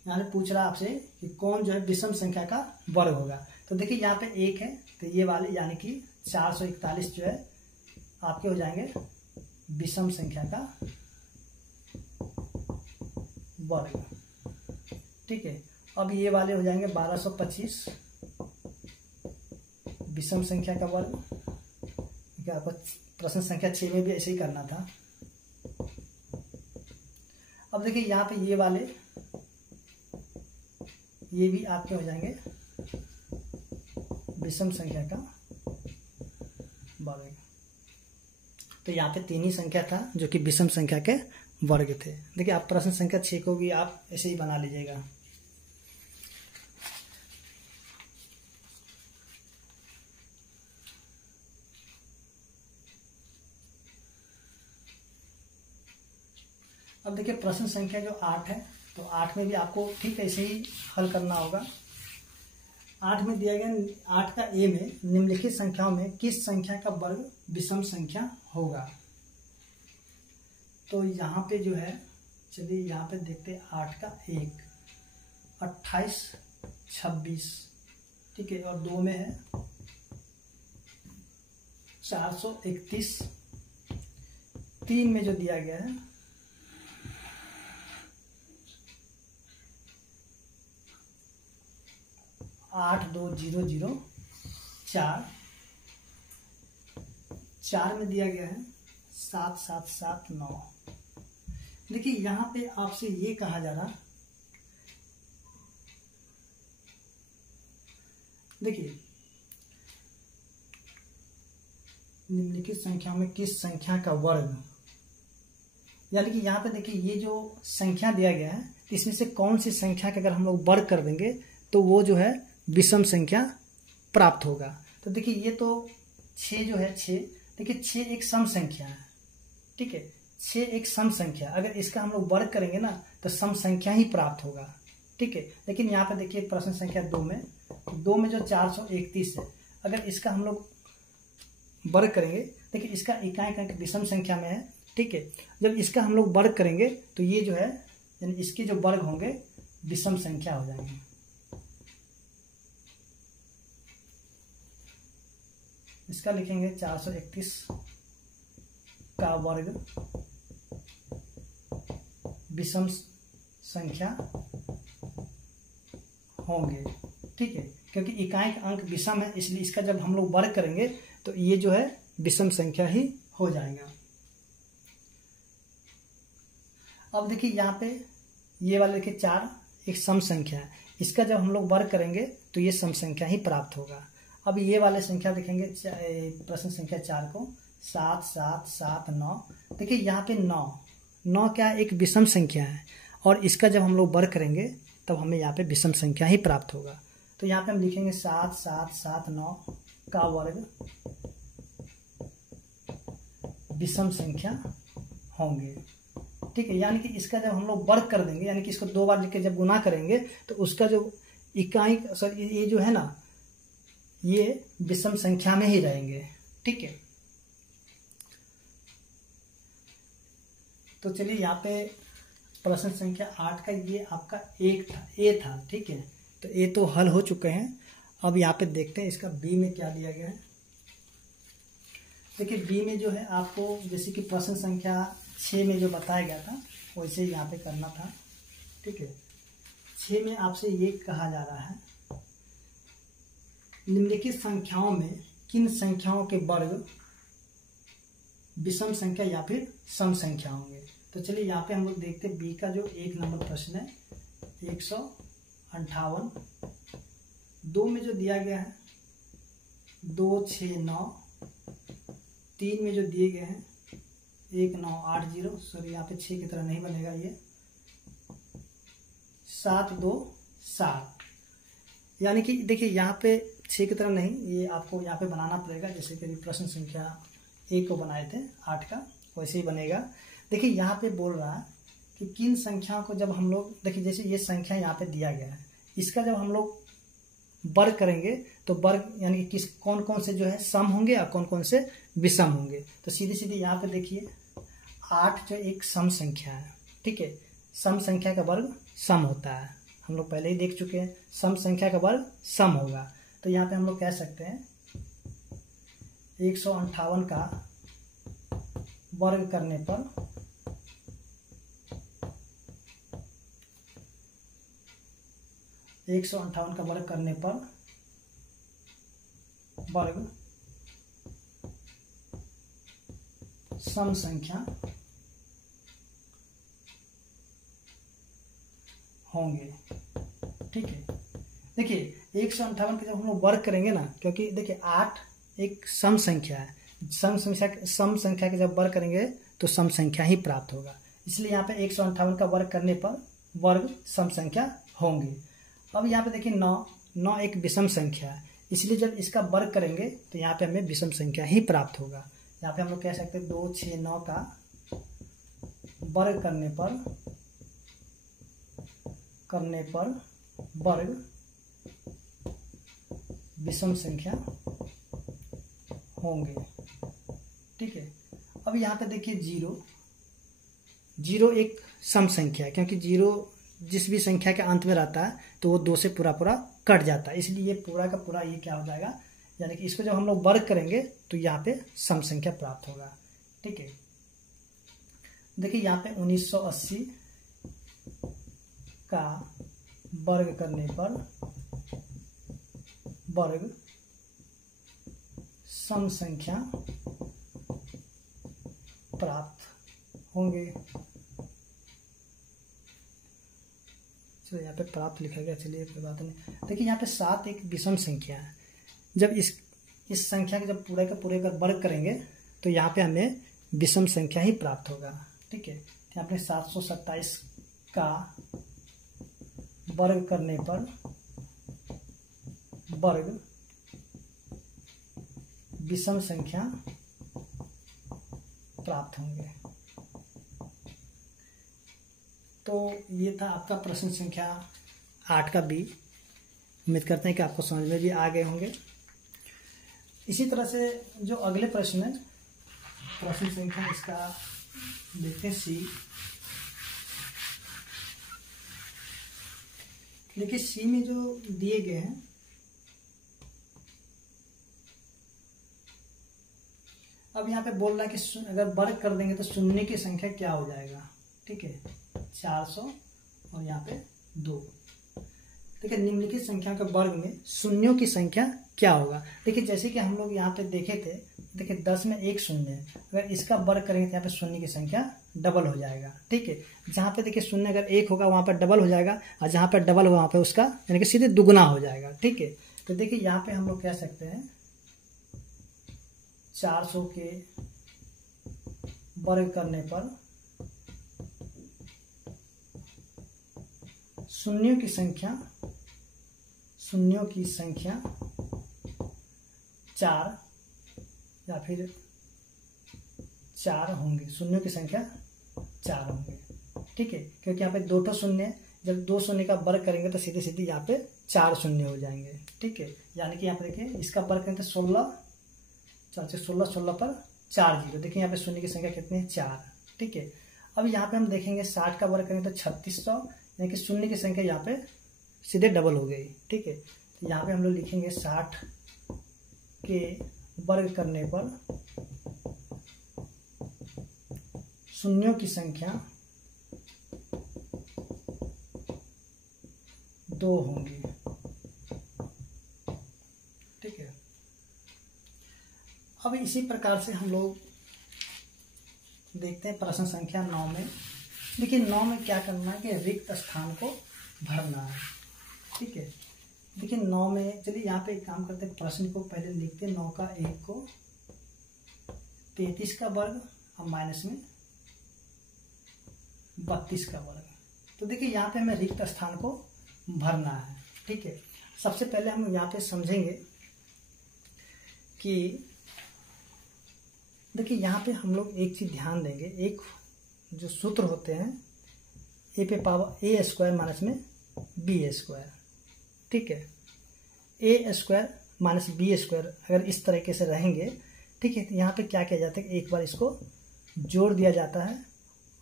यहाँ पे पूछ रहा है आपसे कि कौन जो है विषम संख्या का वर्ग होगा। तो देखिए यहाँ पे 1 है, तो ये वाले यानी कि 441 जो है आपके हो जाएंगे विषम संख्या का वर्ग। ठीक है, अब ये वाले हो जाएंगे 1225 विषम संख्या का वर्ग। क्या आपको प्रश्न संख्या 6 में भी ऐसे ही करना था। अब देखिए यहाँ पे ये वाले, ये भी आपके हो जाएंगे विषम संख्या का वर्ग। तो यहाँ पे 3 ही संख्या था जो कि विषम संख्या के वर्ग थे। देखिए आप प्रश्न संख्या 6 को भी आप ऐसे ही बना लीजिएगा। अब देखिए प्रश्न संख्या जो 8 है, तो 8 में भी आपको ठीक ऐसे ही हल करना होगा। 8 में दिया गया 8 का ए में निम्नलिखित संख्याओं में किस संख्या का वर्ग विषम संख्या होगा। तो यहाँ पे जो है, चलिए यहाँ पे देखते हैं 8 का 1, 28, 26, ठीक है, और 2 में है 431, 3 में जो दिया गया है 82004, 4 में दिया गया है 7779। देखिए यहाँ पे आपसे ये कहा जा रहा, देखिए निम्नलिखित संख्याओं में किस संख्या का वर्ग, यानी कि यहाँ पे देखिए ये जो संख्या दिया गया है इसमें से कौन सी संख्या का अगर हम लोग वर्ग कर देंगे तो वो जो है विषम संख्या प्राप्त होगा। तो देखिए ये तो 6 जो है 6, देखिए 6 एक सम संख्या है, ठीक है, 6 एक सम संख्या, अगर इसका हम लोग वर्ग करेंगे ना तो सम संख्या ही प्राप्त होगा, ठीक है। लेकिन यहाँ पे देखिए प्रश्न संख्या 2 में जो 431 है, अगर इसका हम लोग वर्ग करेंगे, देखिए इसका इकाई अंक विषम संख्या में है, ठीक है, जब इसका हम लोग वर्ग करेंगे तो ये जो है यानी इसके जो वर्ग होंगे विषम संख्या हो जाएंगे। इसका लिखेंगे 431 का वर्ग विषम संख्या होंगे, ठीक है, क्योंकि इकाई का अंक विषम है इसलिए इसका जब हम लोग वर्ग करेंगे तो ये जो है विषम संख्या ही हो जाएगा। अब देखिए यहाँ पे ये वाला देखिए 4 एक सम संख्या है, इसका जब हम लोग वर्ग करेंगे तो ये सम संख्या ही प्राप्त होगा। अब ये वाले संख्या देखेंगे प्रश्न संख्या 4 को 7 7 7 9, देखिए यहाँ पे 9 क्या एक विषम संख्या है और इसका जब हम लोग वर्ग करेंगे तब हमें यहाँ पे विषम संख्या ही प्राप्त होगा। तो यहाँ पे हम लिखेंगे 7 7 7 9 का वर्ग विषम संख्या होंगे, ठीक है, यानी कि इसका जब हम लोग वर्ग कर देंगे यानी कि इसको 2 बार लिख के जब गुना करेंगे तो उसका जो इकाई सॉरी ये जो है ना ये विषम संख्या में ही रहेंगे, ठीक है। तो चलिए यहाँ पे प्रश्न संख्या 8 का ये आपका ए था, ठीक है, तो ए तो हल हो चुके हैं। अब यहाँ पे देखते हैं इसका बी में क्या दिया गया है। देखिए बी में जो है आपको जैसे कि प्रश्न संख्या 6 में जो बताया गया था वैसे यहाँ पे करना था, ठीक है। 6 में आपसे ये कहा जा रहा है निम्नलिखित संख्याओं में किन संख्याओं के वर्ग विषम संख्या या फिर सम संख्या होंगे। तो चलिए यहाँ पे हम लोग देखते हैं बी का जो 1 नंबर प्रश्न है 158, 2 में जो दिया गया है 2 6 9, 3 में जो दिए गए हैं 1980, सॉरी यहाँ पे 6 की तरह नहीं बनेगा, ये 727, यानी कि देखिए यहाँ पे 6 की तरह नहीं, ये आपको यहाँ पे बनाना पड़ेगा जैसे कि प्रश्न संख्या 1 को बनाए थे 8 का वैसे ही बनेगा। देखिए यहाँ पे बोल रहा है कि किन संख्याओं को जब हम लोग, देखिए जैसे ये संख्या यहाँ पे दिया गया है इसका जब हम लोग वर्ग करेंगे तो वर्ग यानी कि कौन कौन से जो है सम होंगे और कौन कौन से विषम होंगे। तो सीधे सीधे यहाँ पे देखिए 8 जो एक सम संख्या है, ठीक है, सम संख्या का वर्ग सम होता है, हम लोग पहले ही देख चुके हैं, सम संख्या का वर्ग सम होगा। तो यहाँ पे हम लोग कह सकते हैं 158 का वर्ग करने पर 158 का वर्ग करने पर वर्ग सम संख्या होंगे, ठीक है। देखिए 158 का जब हम लोग वर्ग करेंगे ना, क्योंकि देखिए 8 एक सम संख्या है, सम संख्या के जब वर्ग करेंगे तो सम संख्या ही प्राप्त होगा, इसलिए यहाँ पे 158 का वर्ग करने पर वर्ग सम संख्या होंगे। अब यहाँ पे देखिए 9 एक विषम संख्या है, इसलिए जब इसका वर्ग करेंगे तो यहाँ पे हमें विषम संख्या ही प्राप्त होगा। यहाँ पे हम लोग कह सकते हैं 2 6 9 का वर्ग करने पर वर्ग विषम संख्या होंगे। ठीक है, अब यहाँ पे देखिए जीरो एक सम संख्या है, क्योंकि जीरो जिस भी संख्या के अंत में रहता है तो वो 2 से पूरा कट जाता है, इसलिए ये पूरा का पूरा ये क्या हो जाएगा, यानी कि इसको जब हम लोग वर्ग करेंगे तो यहाँ पे सम संख्या प्राप्त होगा। ठीक है, देखिए यहाँ पे 1980 का वर्ग करने पर वर्ग सम संख्या प्राप्त होंगे। चलो यहाँ पे प्राप्त लिखा गया, चलिए कोई बात नहीं। देखिए यहाँ पे 7 एक विषम संख्या है, जब इस संख्या के जब पूरे का पूरे का वर्ग करेंगे तो यहाँ पे हमें विषम संख्या ही प्राप्त होगा। ठीक है, यहाँ पे 727 का वर्ग करने पर वर्ग विषम संख्या प्राप्त होंगे। तो ये था आपका प्रश्न संख्या 8 का बी। उम्मीद करते हैं कि आपको समझ में भी आ गए होंगे। इसी तरह से जो अगले प्रश्न है, प्रश्न संख्या इसका देखते हैं सी। देखिए सी में जो दिए गए हैं, अब यहाँ पे बोल रहा है कि अगर वर्ग कर देंगे तो शून्य की संख्या क्या हो जाएगा। ठीक है, 400 और यहाँ पे 2। देखिए निम्नलिखित संख्या के वर्ग में शून्यों की संख्या क्या होगा। देखिए जैसे कि हम लोग यहाँ पे देखे थे, देखिए 10 में एक शून्य है, अगर इसका वर्ग करेंगे तो यहाँ पे शून्य की संख्या डबल हो जाएगा। ठीक है, जहाँ पे देखिए शून्य अगर 1 होगा वहाँ पर डबल हो जाएगा, और जहाँ पर डबल होगा वहाँ पे उसका यानी कि सीधे दुगुना हो जाएगा। ठीक है, तो देखिए यहाँ पे हम लोग कह सकते हैं 400 के वर्ग करने पर शून्यों की संख्या 4 या फिर 4 होंगे। शून्यों की संख्या 4 होंगे। ठीक है, क्योंकि यहाँ पे 2 तो शून्य है, जब 2 शून्य का वर्ग करेंगे तो सीधे सीधे यहाँ पे 4 शून्य हो जाएंगे। ठीक है, यानी कि यहाँ पे देखिए इसका वर्ग करेंगे तो 16 16 पर 4 जीरो। देखिए यहाँ पे शून्य की संख्या कितनी है, 4। ठीक है, अब यहाँ पे हम देखेंगे 60 का वर्ग करेंगे तो 3600, यानी कि शून्य की संख्या यहाँ पे सीधे डबल हो गई। ठीक है, तो यहाँ पे हम लोग लिखेंगे 60 के वर्ग करने पर शून्यों की संख्या 2 होंगी। ठीक है, अब इसी प्रकार से हम लोग देखते हैं प्रश्न संख्या 9 में। देखिए 9 में क्या करना है कि रिक्त स्थान को भरना है। ठीक है, देखिए 9 में चलिए यहाँ पे एक काम करते हैं, प्रश्न को पहले लिखते हैं। 9 का 1 को 33 का वर्ग और माइनस में 32 का वर्ग। तो देखिए यहाँ पे हमें रिक्त स्थान को भरना है। ठीक है, सबसे पहले हम यहाँ पे समझेंगे कि देखिए यहाँ पे हम लोग एक चीज ध्यान देंगे, एक जो सूत्र होते हैं ए पे पावर ए स्क्वायर माइनस में बी स्क्वायर। ठीक है, ए स्क्वायर माइनस बी स्क्वायर अगर इस तरीके से रहेंगे, ठीक है, तो यहाँ पे क्या किया जाता है कि एक बार इसको जोड़ दिया जाता है,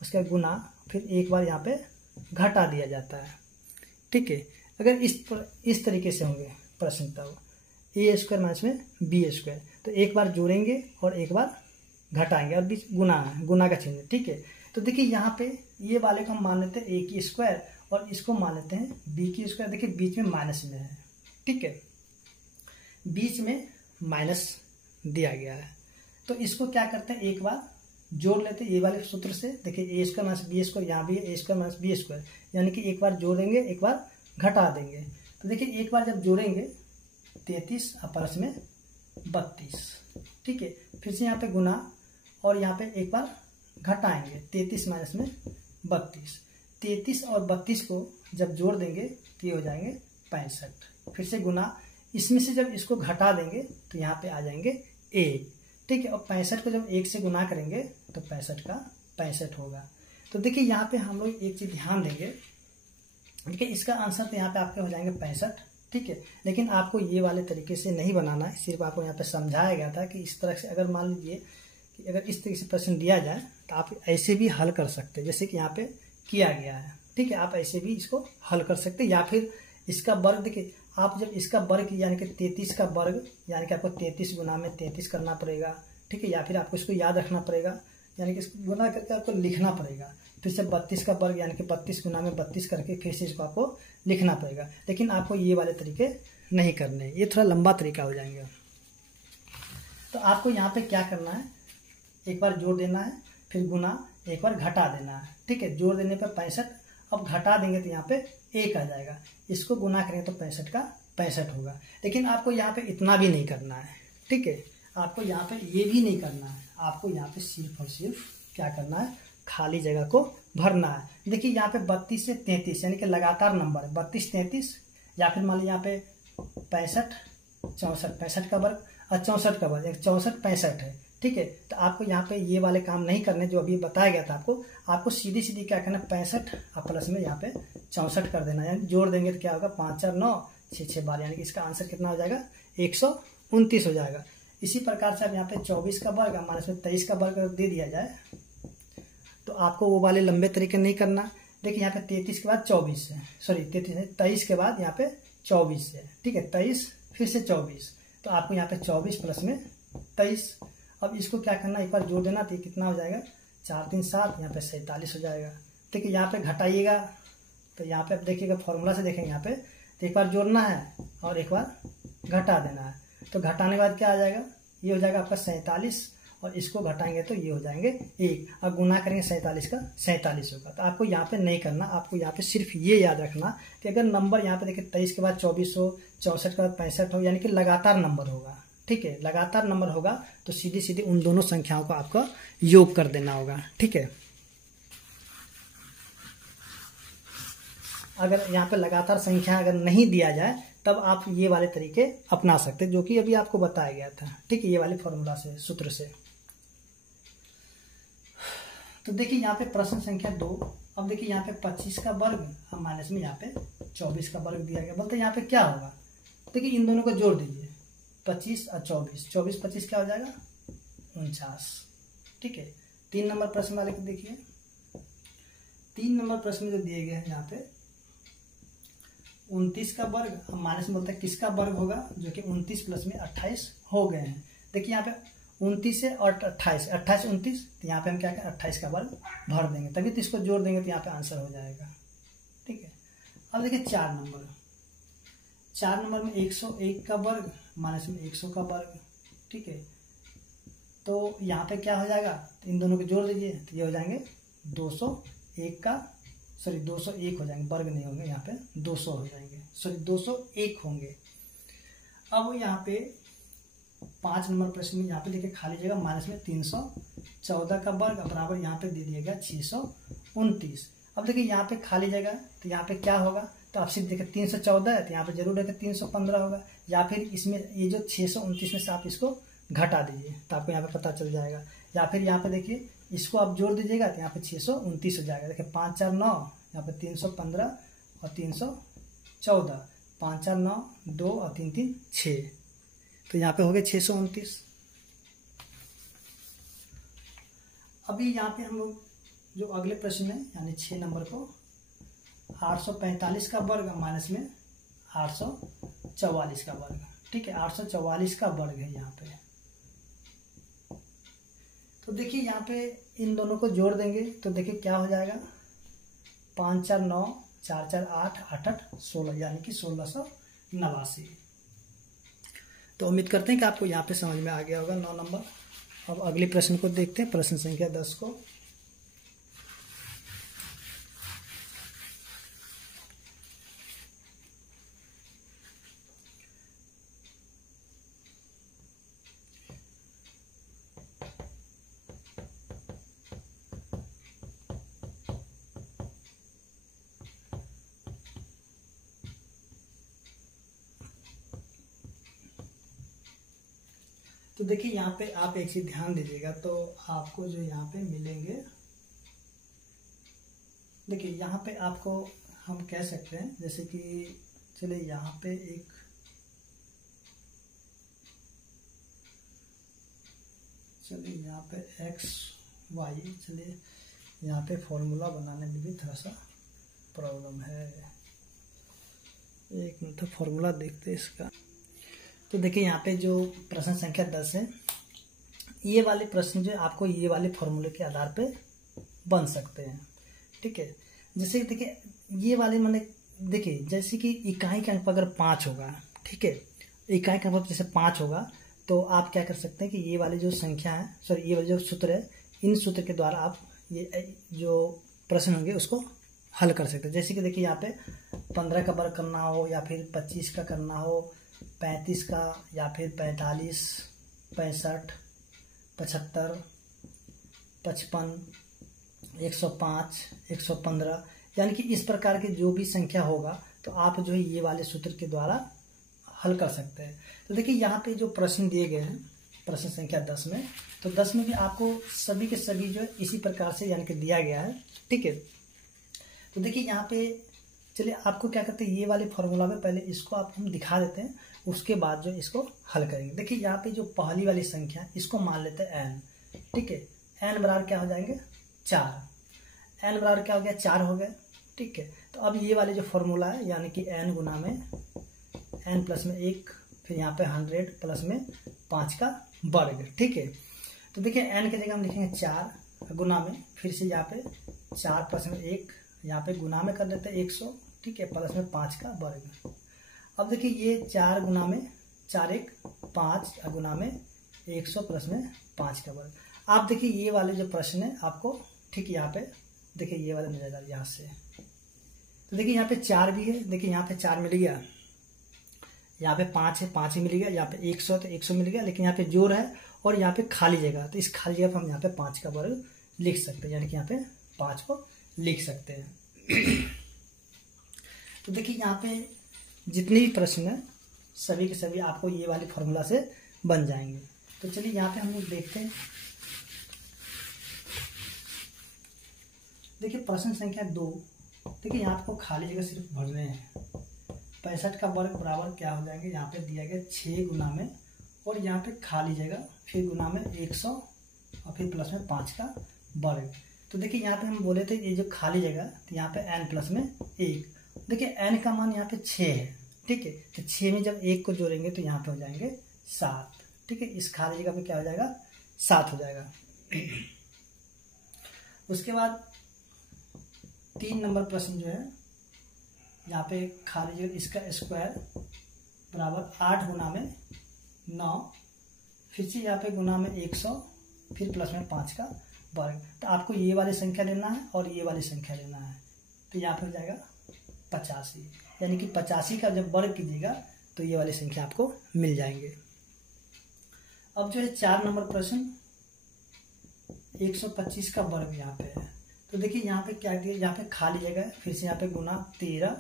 उसका गुना, फिर एक बार यहाँ पे घटा दिया जाता है। ठीक है, अगर इस तरीके से होंगे प्रश्न, तब ए स्क्वायर माइनस में बी स्क्वायर, तो एक बार जोड़ेंगे और एक बार घटाएंगे और बीच गुना का चिन्ह। ठीक है, तो देखिए यहाँ पे ये वाले को हम मान लेते हैं ए की स्क्वायर और इसको मान लेते हैं बी की स्क्वायर। देखिए बीच में माइनस में है। ठीक है, बीच में माइनस दिया गया है, तो इसको क्या करते हैं एक बार जोड़ लेते हैं ये वाले सूत्र से। देखिए ए स्क्वायर माइनस बी स्क्वायर, यहाँ भी ए स्क्वायर माइनस बी स्क्वायर, यानी कि एक बार जोड़ेंगे एक बार घटा देंगे। तो देखिए एक बार जब जोड़ेंगे 33 और प्लस में 32। ठीक है, फिर से यहाँ पे गुना और यहाँ पे एक बार घटाएंगे 33 माइनस में 32। 33 और 32 को जब जोड़ देंगे तो ये हो जाएंगे 65। फिर से गुना, इसमें से जब इसको घटा देंगे तो यहाँ पे आ जाएंगे 1। ठीक है, और 65 को जब 1 से गुना करेंगे तो 65 का 65 होगा। तो देखिए यहाँ पे हम लोग एक चीज ध्यान देंगे, देखिए इसका आंसर तो यहाँ पे आपके हो जाएंगे 65, ठीक है। लेकिन आपको ये वाले तरीके से नहीं बनाना है, सिर्फ आपको यहाँ पे समझाया गया था कि इस तरह से अगर मान लीजिए कि अगर इस तरीके से प्रश्न दिया जाए तो आप ऐसे भी हल कर सकते हैं, जैसे कि यहाँ पे किया गया है, ठीक है। आप ऐसे भी इसको हल कर सकते हैं, या फिर इसका वर्ग देखिए, आप जब इसका वर्ग यानी कि 33 का वर्ग यानी कि आपको 33 गुना में 33 करना पड़ेगा, ठीक है। या फिर आपको इसको याद रखना पड़ेगा, यानी कि इसको गुना करके आपको लिखना पड़ेगा। फिर से 32 का वर्ग यानी कि 32 गुना में 32 करके फिर से इसको आपको लिखना पड़ेगा। लेकिन आपको ये वाले तरीके नहीं करने, ये थोड़ा लंबा तरीका हो जाएंगे। तो आपको यहाँ पे क्या करना है, एक बार जोड़ देना है, फिर गुना, एक बार घटा देना है, ठीक है। जोड़ देने पर 65, अब घटा देंगे तो यहाँ पे 1 आ जाएगा, इसको गुना करेंगे तो 65 का 65 होगा। लेकिन आपको यहाँ पे इतना भी नहीं करना है, ठीक है। आपको यहाँ पे ये भी नहीं करना है, आपको यहाँ पे सिर्फ और सिर्फ क्या करना है, खाली जगह को भरना है। देखिए यहाँ पे 32 से 33 यानी कि लगातार नंबर है, 32 33, या फिर मान लीजिए यहाँ पे 65 64, 65 का वर्ग और 64 का वर्ग, 64 65 है, ठीक है। तो आपको यहाँ पे ये वाले काम नहीं करने जो अभी बताया गया था आपको सीधी सीधी क्या करना, 65 और प्लस में यहाँ पे 64 कर देना, यानी जोड़ देंगे तो क्या होगा, 5 4 9 6 6 12, यानी कि इसका आंसर कितना हो जाएगा, 129 हो जाएगा। इसी प्रकार से अब यहाँ पे 24 का वर्ग माइनस में 23 का वर्ग दे दिया जाए तो आपको वो वाले लंबे तरीके नहीं करना। देखिए यहाँ पे 33 के बाद 24 है, सॉरी 23 के बाद यहाँ पे 24 है, ठीक है। 23 फिर से 24, तो आपको यहाँ पे 24 प्लस में 23। अब इसको क्या करना, एक बार जोड़ देना, तो ये कितना हो जाएगा, 4 3 7, यहाँ पे 47 हो जाएगा। देखिए यहाँ पे घटाइएगा तो यहाँ पे अब देखिएगा फॉर्मूला से देखेंगे यहाँ पे, तो एक बार जोड़ना है और एक बार घटा देना है। तो घटाने के बाद क्या आ जाएगा, ये हो जाएगा आपका 47, और इसको घटाएंगे तो ये हो जाएंगे 1, और गुना करेंगे 47 का 47 होगा। तो आपको यहाँ पे नहीं करना, आपको यहाँ पे सिर्फ ये याद रखना कि अगर नंबर यहाँ पे देखिए 23 के बाद 24 हो, 64 के बाद 65 हो, यानी कि लगातार नंबर होगा, ठीक है। लगातार नंबर होगा तो सीधी सीधी उन दोनों संख्याओं को आपका योग कर देना होगा, ठीक है। अगर यहाँ पे लगातार संख्या अगर नहीं दिया जाए तब आप ये वाले तरीके अपना सकते हैं, जो कि अभी आपको बताया गया था, ठीक है, ये वाले फॉर्मूला से, सूत्र से। तो देखिए यहाँ पे प्रश्न संख्या 2, अब देखिए यहाँ पे 25 का वर्ग और माइनस में यहाँ पे 24 का वर्ग दिया गया। बोलते यहाँ पे क्या होगा, देखिए इन दोनों को जोड़ दीजिए, 25 और 24, 24 25 क्या हो जाएगा, 49, ठीक है। 3 नंबर प्रश्न वाले को देखिए, 3 नंबर प्रश्न जो दिए गए हैं यहाँ पे 29 का वर्ग, हम माइनस में बोलते हैं किसका वर्ग होगा, जो कि 29 प्लस में 28 हो गए हैं। देखिए यहाँ पे 29 से और 28 28 29, तो यहाँ पे हम क्या करें, 28 का वर्ग भर देंगे, तभी तो इसको जोड़ देंगे तो यहाँ पे आंसर हो जाएगा, ठीक है। अब देखिए 4 नंबर में 101 का वर्ग माइनस में 100 का वर्ग, ठीक है। तो यहाँ पे क्या हो जाएगा, तो इन दोनों को जोड़ दीजिए तो ये हो जाएंगे 201 का, सॉरी 201 हो जाएंगे, वर्ग नहीं होंगे यहाँ पे, 200 हो जाएंगे, सॉरी 201 होंगे। अब यहाँ पे 5 नंबर प्रश्न में यहाँ पे देखिए खाली जगह माइनस में 314 का वर्ग बराबर यहाँ पे दे दिया गया 629। अब देखिए यहाँ पे खाली जगह, तो यहाँ पे क्या होगा, तो आप सिर्फ देखिए 314 है तो यहाँ पे जरूर है कि 315 होगा, या फिर इसमें ये जो 629 में से आप इसको घटा दीजिए तो आपको यहाँ पे पता चल जाएगा, या फिर यहाँ पे देखिए इसको आप जोड़ दीजिएगा तो यहाँ पे 629 हो जाएगा। देखिए 5 4 9, यहाँ पे 315 और 314, 5 4 9 2 और 3 3 6, तो यहाँ पे हो गए 629। अभी यहाँ पे हम लोग जो अगले प्रश्न है यानी 6 नंबर को 845 का वर्ग माइनस में 844 का वर्ग, ठीक है, 844 का वर्ग है यहाँ पे। तो देखिए यहाँ पे इन दोनों को जोड़ देंगे तो देखिए क्या हो जाएगा, 5 4 9 4 4 8 8 8 16, यानी कि 1689। तो उम्मीद करते हैं कि आपको यहाँ पे समझ में आ गया होगा 9 नंबर। अब अगले प्रश्न को देखते हैं, प्रश्न संख्या 10 को। तो देखिए यहाँ पे आप एक चीज ध्यान दीजिएगा, तो आपको जो यहाँ पे मिलेंगे देखिए यहाँ पे आपको हम कह सकते हैं, जैसे कि चलिए यहाँ पे एक यहाँ पे एक्स वाई, चलिए यहाँ पे फॉर्मूला बनाने में भी थोड़ा सा प्रॉब्लम है। एक मिनट फॉर्मूला देखते हैं इसका। तो देखिए यहाँ पे जो प्रश्न संख्या 10 है, ये वाले प्रश्न जो आपको ये वाले फॉर्मूले के आधार पे बन सकते हैं। ठीक है, जैसे देखिए ये वाले मैंने देखिए जैसे कि इकाई का अंक अगर 5 होगा, ठीक है, इकाई का अंक जैसे 5 होगा तो आप क्या कर सकते हैं कि ये वाली जो संख्या है, सॉरी ये वाले जो सूत्र है, इन सूत्र के द्वारा आप ये जो प्रश्न होंगे उसको हल कर सकते हैं। जैसे कि देखिए यहाँ पे 15 का वर्ग करना हो या फिर 25 का करना हो, 35 का या फिर 45, 65, 75, 55, 105, 115, यानी कि इस प्रकार की जो भी संख्या होगा तो आप जो है ये वाले सूत्र के द्वारा हल कर सकते हैं। तो देखिए यहाँ पे जो प्रश्न दिए गए हैं प्रश्न संख्या 10 में, तो 10 में भी आपको सभी के सभी जो है इसी प्रकार से यानी कि दिया गया है। ठीक है, तो देखिए यहाँ पे चलिए आपको क्या करते हैं, ये वाले फॉर्मूला में पहले इसको आप हम दिखा देते हैं, उसके बाद जो इसको हल करेंगे। देखिए यहाँ पे जो पहली वाली संख्या है इसको मान लेते हैं n। ठीक है, n बराबर क्या हो जाएंगे 4, n बराबर क्या हो गया 4 हो गया। ठीक है, तो अब ये वाले जो फॉर्मूला है यानी कि n गुना में n प्लस में 1, फिर यहाँ पे 100 प्लस में 5 का वर्ग। ठीक है, तो देखिए n की जगह हम लिखेंगे 4 गुना में, फिर से यहाँ पे 4 प्लस में 1, यहाँ पे गुना में कर देते हैं 100, ठीक है, प्लस में 5 का वर्ग। अब देखिए ये 4 गुना में 4 1 5 गुना में 100 प्लस में 5 का वर्ग। आप देखिए ये वाले जो प्रश्न है आपको ठीक यहाँ पे देखिए ये वाला मिल जाएगा यहाँ से। तो देखिए यहाँ पे 4 भी है, देखिए यहाँ पे 4 मिल गया, यहाँ पे 5 है 5 ही मिल गया, यहाँ पे 100 तो 100 मिल गया, लेकिन यहाँ पे जोड़ है और यहाँ पे खाली जगह, तो इस खाली जगह पर हम यहाँ पे 5 का वर्ग लिख सकते हैं, यानी कि यहाँ पे 5 को लिख सकते हैं। तो देखिए यहाँ पे जितने भी प्रश्न है सभी के सभी आपको ये वाली फॉर्मूला से बन जाएंगे। तो चलिए यहाँ पे हम लोग देखते हैं। देखिए प्रश्न संख्या 2, देखिए यहाँ आपको खाली जगह सिर्फ भरने हैं। 65 का वर्ग बराबर क्या हो जाएंगे, यहाँ पे दिया गया 6 गुना में और यहाँ पे खाली जगह फिर गुना में 100 और फिर प्लस में 5 का वर्ग। तो देखिए यहाँ पे हम बोले थे ये जो खाली जगह, तो यहाँ पे n प्लस में 1, देखिए n का मान यहाँ पे 6 है। ठीक है, तो 6 में जब 1 को जोड़ेंगे तो यहाँ पे हो जाएंगे 7। ठीक है, इस खाली जगह पे क्या हो जाएगा 7 हो जाएगा। उसके बाद 3 नंबर प्रश्न जो है यहाँ पे खाली जगह इसका स्क्वायर बराबर 8 गुना में 9, फिर से यहाँ पे गुना में 100 फिर प्लस में 5 का वर्ग। तो आपको ये वाली संख्या लेना है और ये वाली संख्या लेना है, तो यहाँ पे हो जाएगा 85, यानी कि 85 का जब वर्ग कीजिएगा तो ये वाली संख्या आपको मिल जाएंगे। अब जो है 4 नंबर प्रश्न 125 का वर्ग यहाँ पे है। तो देखिए यहाँ पे क्या दिया, यहाँ पे खाली जगह है, फिर से यहाँ पे गुना 13,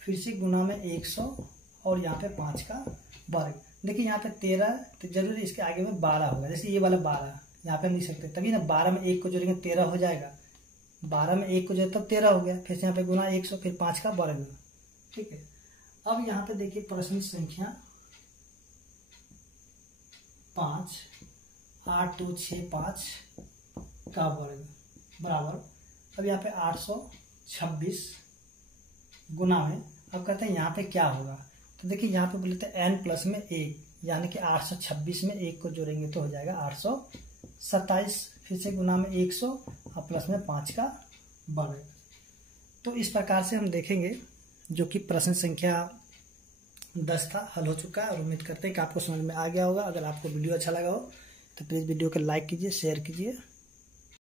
फिर से गुना में 100 और यहाँ पे 5 का वर्ग। देखिए यहाँ पे 13 तो जरूर इसके आगे में 12 होगा, जैसे ये वाला 12 यहाँ पे हम लिख सकते हैं, तभी ना 12 में 1 को जोड़ेंगे 13 हो जाएगा, 12 में 1 को जोड़े तब 13 हो गया, फिर से यहाँ पे गुना 100 फिर 5 का वर्ग। ठीक है, अब यहाँ पे देखिए प्रश्न संख्या 5 8 2 6 5 का वर्ग बराबर, अब यहाँ पे 826 गुना में, अब कहते हैं यहाँ पे क्या होगा। तो देखिए यहाँ पे बोलते हैं n प्लस में 1, यानी कि 826 में 1 को जोड़ेंगे तो हो जाएगा 827, फिर से गुना में 100 और प्लस में 5 का वर्ग। तो इस प्रकार से हम देखेंगे जो कि प्रश्न संख्या 10 था हल हो चुका है, और उम्मीद करते हैं कि आपको समझ में आ गया होगा। अगर आपको वीडियो अच्छा लगा हो तो प्लीज़ वीडियो को लाइक कीजिए, शेयर कीजिए।